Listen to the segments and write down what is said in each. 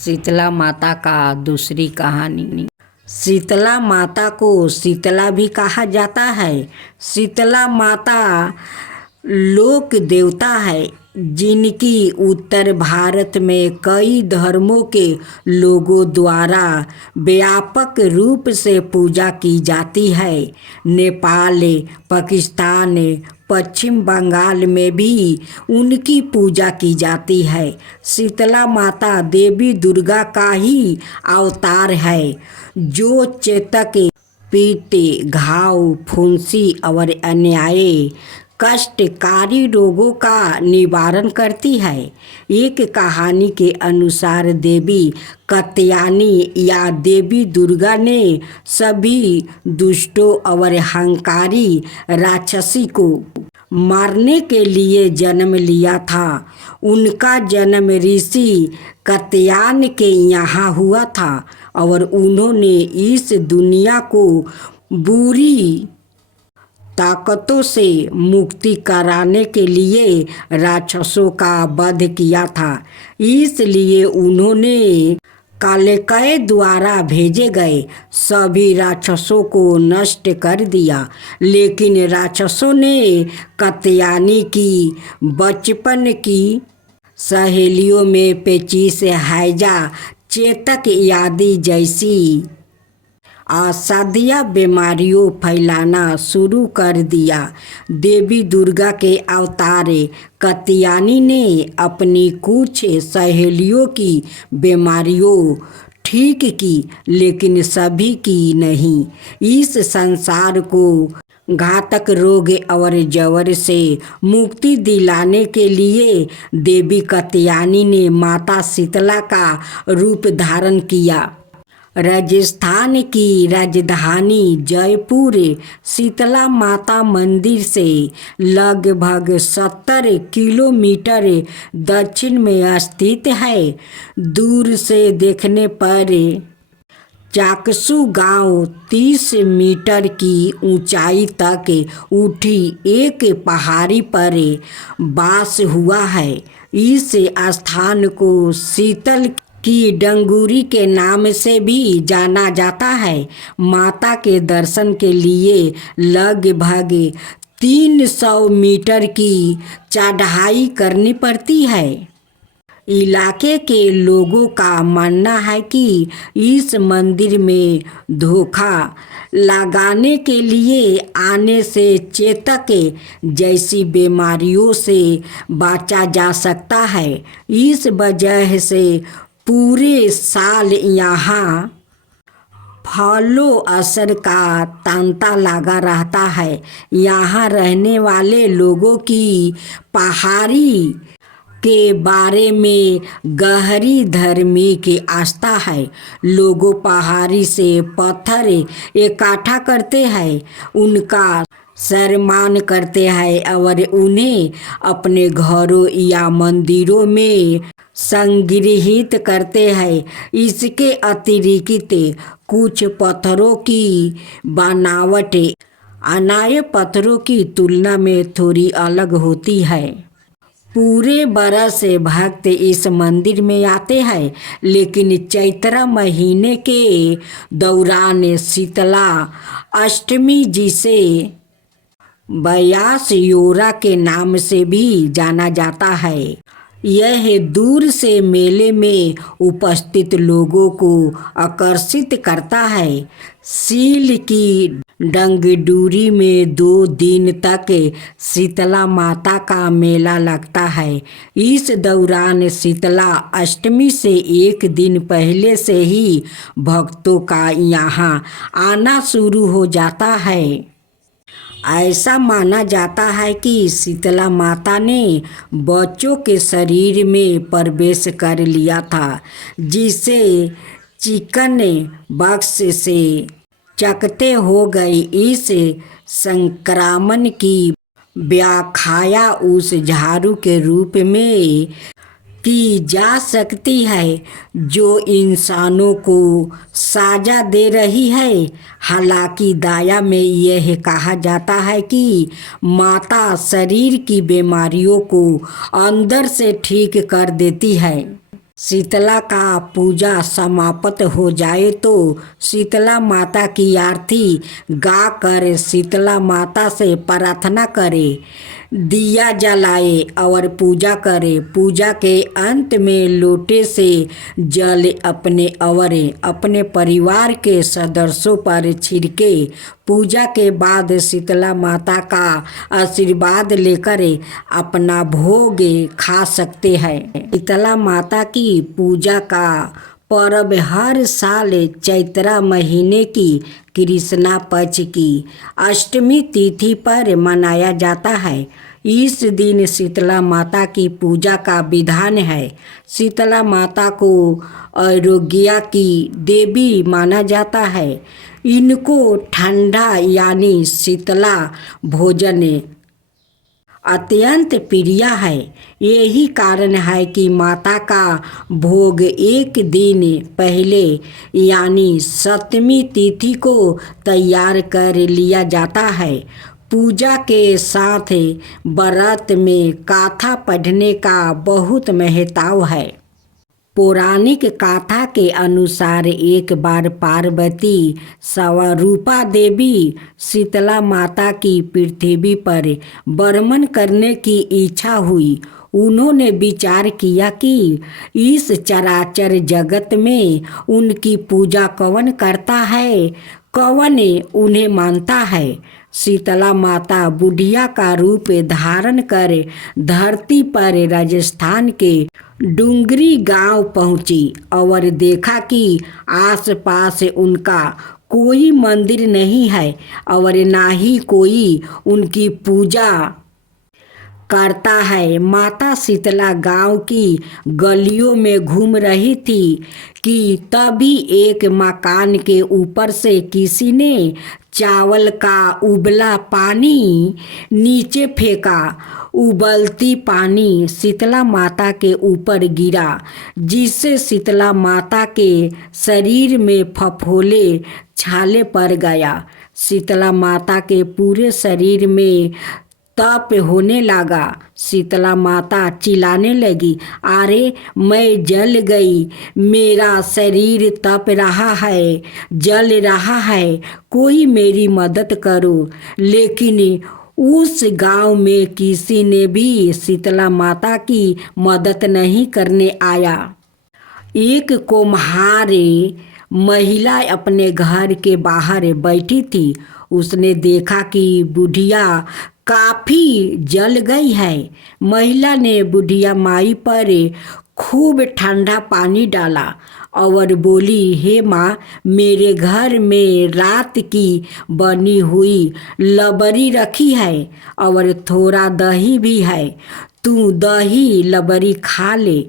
शीतला माता का दूसरी कहानी। शीतला माता को शीतला भी कहा जाता है। शीतला माता लोक देवता है जिनकी उत्तर भारत में कई धर्मों के लोगों द्वारा व्यापक रूप से पूजा की जाती है। नेपाल, पाकिस्तान, पश्चिम बंगाल में भी उनकी पूजा की जाती है। शीतला माता देवी दुर्गा का ही अवतार है जो चेतक, पित्त, घाव, फुंसी और अन्य कष्टकारी रोगों का निवारण करती है। एक कहानी के अनुसार देवी कात्यायनी या देवी दुर्गा ने सभी दुष्टों और अहंकारी राक्षसी को मारने के लिए जन्म लिया था। उनका जन्म ऋषि कात्यायन के यहाँ हुआ था और उन्होंने इस दुनिया को बुरी ताकतों से मुक्ति कराने के लिए राक्षसों का वध किया था। इसलिए उन्होंने कालकेय द्वारा भेजे गए सभी राक्षसों को नष्ट कर दिया। लेकिन राक्षसों ने कात्यायनी की बचपन की सहेलियों में पेचिश, हैजा, चेतक आदि जैसी असाध्य बीमारियों फैलाना शुरू कर दिया। देवी दुर्गा के अवतार कात्यायनी ने अपनी कुछ सहेलियों की बीमारियों ठीक की, लेकिन सभी की नहीं। इस संसार को घातक रोग और जवर से मुक्ति दिलाने के लिए देवी कात्यायनी ने माता शीतला का रूप धारण किया। राजस्थान की राजधानी जयपुर शीतला माता मंदिर से लगभग 70 किलोमीटर दक्षिण में स्थित है। दूर से देखने पर चाकसू गांव 30 मीटर की ऊंचाई तक उठी एक पहाड़ी पर वास हुआ है। इस स्थान को शीतल की डंगूरी के नाम से भी जाना जाता है। माता के दर्शन के लिए लगभग 300 मीटर की चढ़ाई करनी पड़ती है। इलाके के लोगों का मानना है कि इस मंदिर में धोखा लगाने के लिए आने से चेतक जैसी बीमारियों से बचा जा सकता है। इस वजह से पूरे साल यहाँ फलो असर का तांता लगा रहता है। यहाँ रहने वाले लोगों की पहाड़ी के बारे में गहरी धार्मिक आस्था है। लोगों पहाड़ी से पत्थर इकट्ठा करते हैं, उनका सम्मान करते हैं और उन्हें अपने घरों या मंदिरों में संग्रहित करते हैं। इसके अतिरिक्त कुछ पत्थरों की बनावट अन्य पत्थरों की तुलना में थोड़ी अलग होती है। पूरे बरस भक्त इस मंदिर में आते हैं, लेकिन चैत्र महीने के दौरान शीतला अष्टमी, जिसे ब्यास योरा के नाम से भी जाना जाता है, यह दूर से मेले में उपस्थित लोगों को आकर्षित करता है। सील की डंगडूरी में 2 दिन तक शीतला माता का मेला लगता है। इस दौरान शीतला अष्टमी से एक दिन पहले से ही भक्तों का यहाँ आना शुरू हो जाता है। ऐसा माना जाता है कि शीतला माता ने बच्चों के शरीर में प्रवेश कर लिया था, जिसे चिकन बॉक्स से चकते हो गई। इस संक्रमण की व्याख्या उस झाड़ू के रूप में की जा सकती है जो इंसानों को सजा दे रही है। हालांकि दाया में यह कहा जाता है कि माता शरीर की बीमारियों को अंदर से ठीक कर देती है। शीतला का पूजा समाप्त हो जाए तो शीतला माता की आरती गा कर शीतला माता से प्रार्थना करे, दिया जलाए और पूजा करे। पूजा के अंत में लोटे से जल अपने और अपने परिवार के सदस्यों पर छिड़के। पूजा के बाद शीतला माता का आशीर्वाद लेकर अपना भोग खा सकते हैं। शीतला माता की पूजा का पर्व हर साल चैत्र महीने की कृष्णा पक्ष की अष्टमी तिथि पर मनाया जाता है। इस दिन शीतला माता की पूजा का विधान है। शीतला माता को आरोग्य की देवी माना जाता है। इनको ठंडा यानी शीतला भोजन अत्यंत प्रिय है। यही कारण है कि माता का भोग एक दिन पहले यानी सप्तमी तिथि को तैयार कर लिया जाता है। पूजा के साथ व्रत में कथा पढ़ने का बहुत महत्व है। पौराणिक कथा के अनुसार एक बार पार्वती स्वरूपा देवी शीतला माता की पृथ्वी पर बर्मन करने की इच्छा हुई। उन्होंने विचार किया कि इस चराचर जगत में उनकी पूजा कौन करता है, कौन उन्हें मानता है। शीतला माता बुढ़िया का रूप धारण कर धरती पर राजस्थान के डूंगरी गांव पहुंची और देखा कि आसपास उनका कोई मंदिर नहीं है और ना ही कोई उनकी पूजा करता है। माता शीतला गांव की गलियों में घूम रही थी कि तभी एक मकान के ऊपर से किसी ने चावल का उबला पानी नीचे फेंका। उबलती पानी शीतला माता के ऊपर गिरा, जिससे शीतला माता के शरीर में फफोले छाले पड़ गया। शीतला माता के पूरे शरीर में तप होने लगा। शीतला माता चिल्लाने लगी, अरे मैं जल गई, मेरा शरीर तप रहा है, जल रहा है, कोई मेरी मदद करो। लेकिन उस गांव में किसी ने भी शीतला माता की मदद नहीं करने आया। एक कुम्हार महिला अपने घर के बाहर बैठी थी। उसने देखा कि बुढ़िया काफ़ी जल गई है। महिला ने बुढ़िया माई पर खूब ठंडा पानी डाला और बोली, हे माँ, मेरे घर में रात की बनी हुई लबरी रखी है और थोड़ा दही भी है, तू दही लबरी खा ले।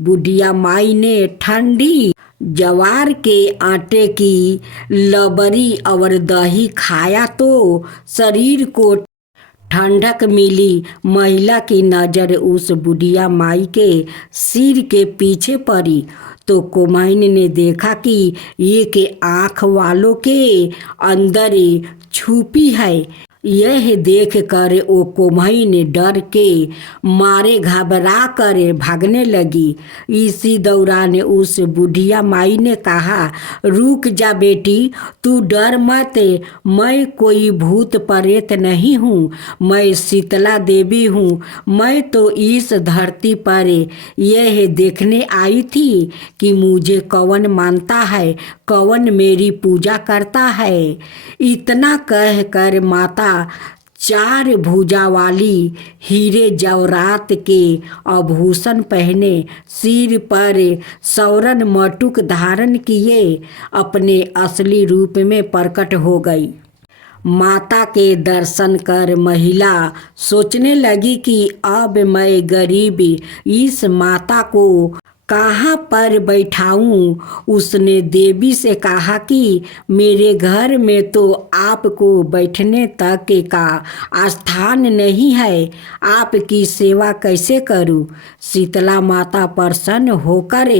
बुढ़िया माई ने ठंडी जवार के आटे की लबरी और दही खाया तो शरीर को ठंडक मिली। महिला की नज़र उस बुढ़िया माई के सिर के पीछे पड़ी तो कुम्हाइन ने देखा कि एक आँख वालों के अंदर छुपी है। यह देख कर वो कुम्हाइन डर के मारे घबरा कर भागने लगी। इसी दौरान उस बुढ़िया माई ने कहा, रुक जा बेटी, तू डर मत, मैं कोई भूत प्रेत नहीं हूँ, मैं शीतला देवी हूँ। मैं तो इस धरती पर यह देखने आई थी कि मुझे कौन मानता है, कौन मेरी पूजा करता है। इतना कहकर माता चार भुजा वाली हीरे जवाहरात के आभूषण पहने, सिर पर सौरन मटुक धारण किए अपने असली रूप में प्रकट हो गई। माता के दर्शन कर महिला सोचने लगी कि अब मैं गरीब इस माता को कहाँ पर बैठाऊं। उसने देवी से कहा कि मेरे घर में तो आपको बैठने तक का स्थान नहीं है, आपकी सेवा कैसे करूं। शीतला माता प्रसन्न होकर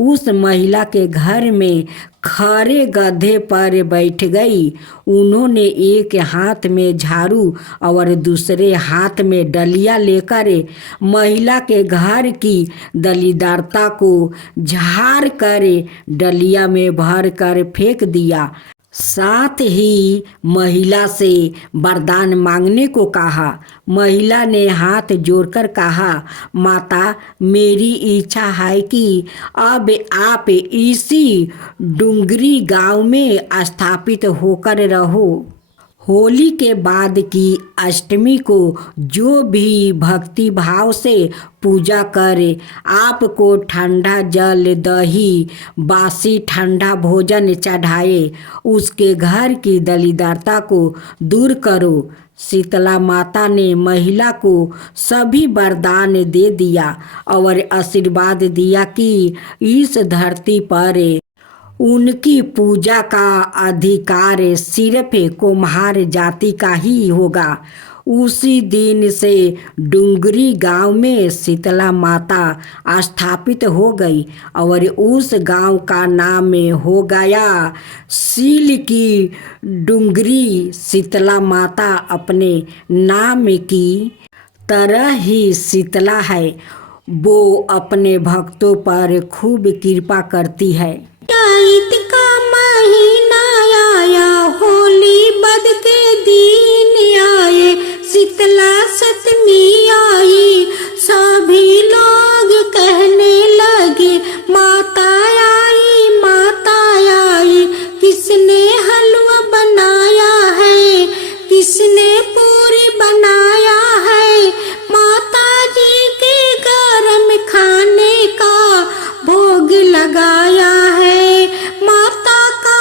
उस महिला के घर में खड़े गधे पर बैठ गई। उन्होंने एक हाथ में झाड़ू और दूसरे हाथ में डलिया लेकर महिला के घर की दलीदारता को झाड़ कर डलिया में भर कर फेंक दिया। साथ ही महिला से वरदान मांगने को कहा। महिला ने हाथ जोड़कर कहा, माता, मेरी इच्छा है कि अब आप इसी डुंगरी गांव में स्थापित होकर रहो। होली के बाद की अष्टमी को जो भी भक्ति भाव से पूजा करे, आपको ठंडा जल, दही, बासी ठंडा भोजन चढ़ाए, उसके घर की दलीदारता को दूर करो। शीतला माता ने महिला को सभी वरदान दे दिया और आशीर्वाद दिया कि इस धरती पर उनकी पूजा का अधिकार सिर्फ कुम्हार जाति का ही होगा। उसी दिन से डुंगरी गांव में शीतला माता स्थापित हो गई और उस गांव का नाम हो गया सील की डुंगरी। शीतला माता अपने नाम की तरह ही शीतला है। वो अपने भक्तों पर खूब कृपा करती है। चैत का महीना आया, होली बद के दिन आए, शीतला सतमी आई, सभी लोग कहने लगे माता आई, माता आई। किसने हलवा बनाया है, किसने पूरी बनाया है, माता जी के गरम खाने का भोग लगाया है। माता का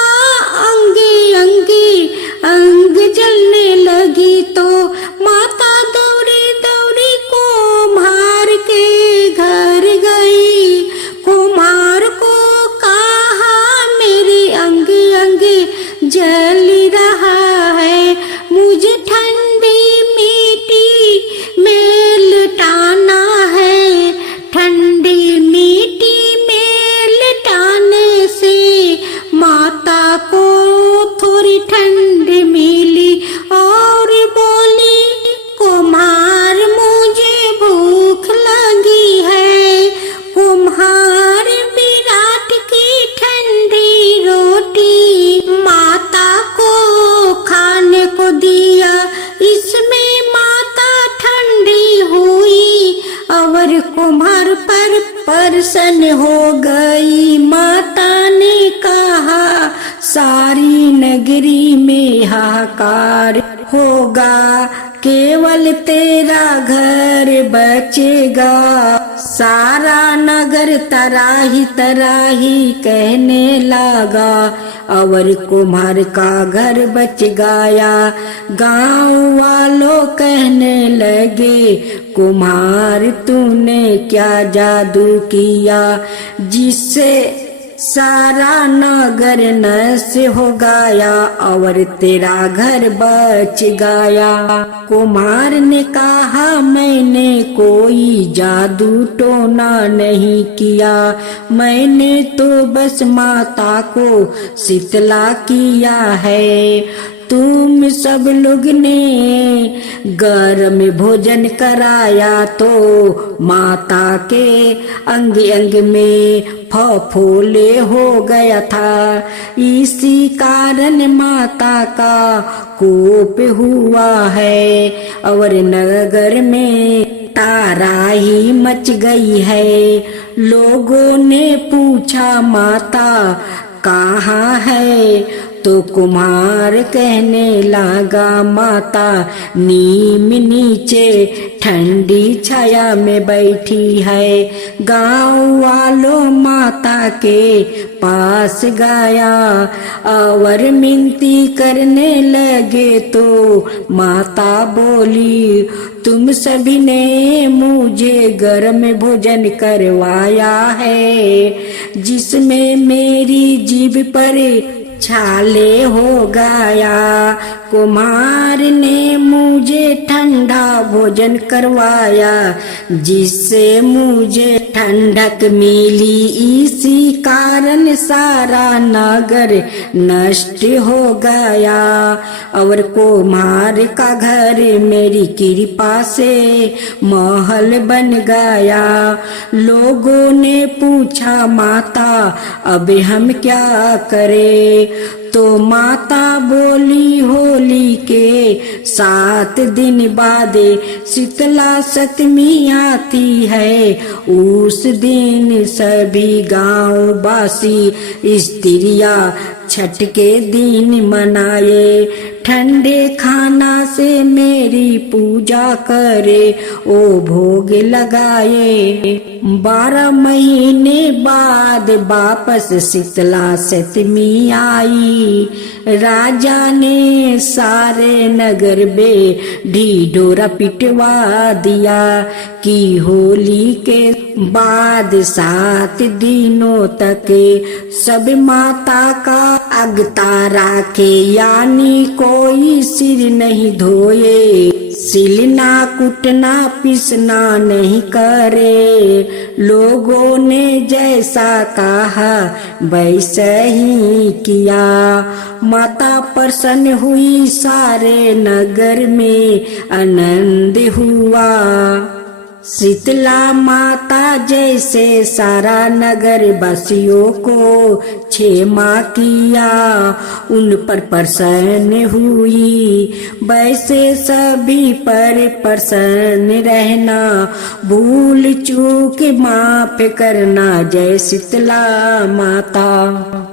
अंगे अंगे अंग जलने लगी तो माता दौड़ी दौड़ी कुम्हार के घर गई। कुम्हार को कहा, मेरे अंगे अंगे जल रहा है, मुझे ठंडी मीठी में लिटाना है। ठंडी मीठी में लिटाने से माता को थोड़ी ठंड मिली और बोली, कुम्हार, मुझे भूख लगी है। कुम्हार विराट की ठंडी रोटी माता को खाने को दिया। इसमें माता ठंडी हुई और कुम्हार पर प्रसन्न हो गई। माता ने कहा, सारी नगरी में हाहाकार होगा, केवल तेरा घर बचेगा। सारा नगर तराही तराही कहने लगा और कुम्हार का घर बच गया। गांव वालों कहने लगे, कुम्हार, तूने क्या जादू किया जिससे सारा नगर नष्ट हो गया और तेरा घर बच गया। कुम्हार ने कहा, मैंने कोई जादू टोना नहीं किया, मैंने तो बस माता को शीतला किया है। तुम सब लोग ने गरम भोजन कराया तो माता के अंग अंग में फफोले हो गया था। इसी कारण माता का कोप हुआ है और नगर में ताराही मच गई है। लोगों ने पूछा, माता कहाँ है? तो कुम्हार कहने लगा, माता नीम नीचे ठंडी छाया में बैठी है। गांव वालों माता के पास गया और मिनती करने लगे तो माता बोली, तुम सभी ने मुझे गर्म भोजन करवाया है जिसमें मेरी जीभ पर छाले हो गया। कुम्हार ने मुझे ठंडा भोजन करवाया, जिससे मुझे ठंडक मिली, इसी कारण सारा नगर नष्ट हो गया। और कुम्हार का घर मेरी कृपा से महल बन गया। लोगों ने पूछा माता अब हम क्या करें? तो माता बोली होली के 7 दिन बाद शीतला सप्तमी आती है। उस दिन सभी गांव वासी स्त्रियां छठ के दिन मनाए, ठंडे खाना से मेरी पूजा करे, ओ भोग लगाए। 12 महीने बाद वापस शीतला सप्तमी आई। राजा ने सारे नगर में ढिढोरा पिटवा दिया कि होली के बाद 7 दिनों तक सब माता का अगता राखे, यानी कोई सिर नहीं धोए, सिलना कुटना पिसना नहीं करे। लोगों ने जैसा कहा वैसा ही किया। माता प्रसन्न हुई, सारे नगर में आनंद हुआ। शीतला माता जैसे सारा नगर वासियों को क्षमा किया, उन पर प्रसन्न हुई, वैसे सभी पर प्रसन्न रहना, भूल चूक माफ करना। जय शीतला माता।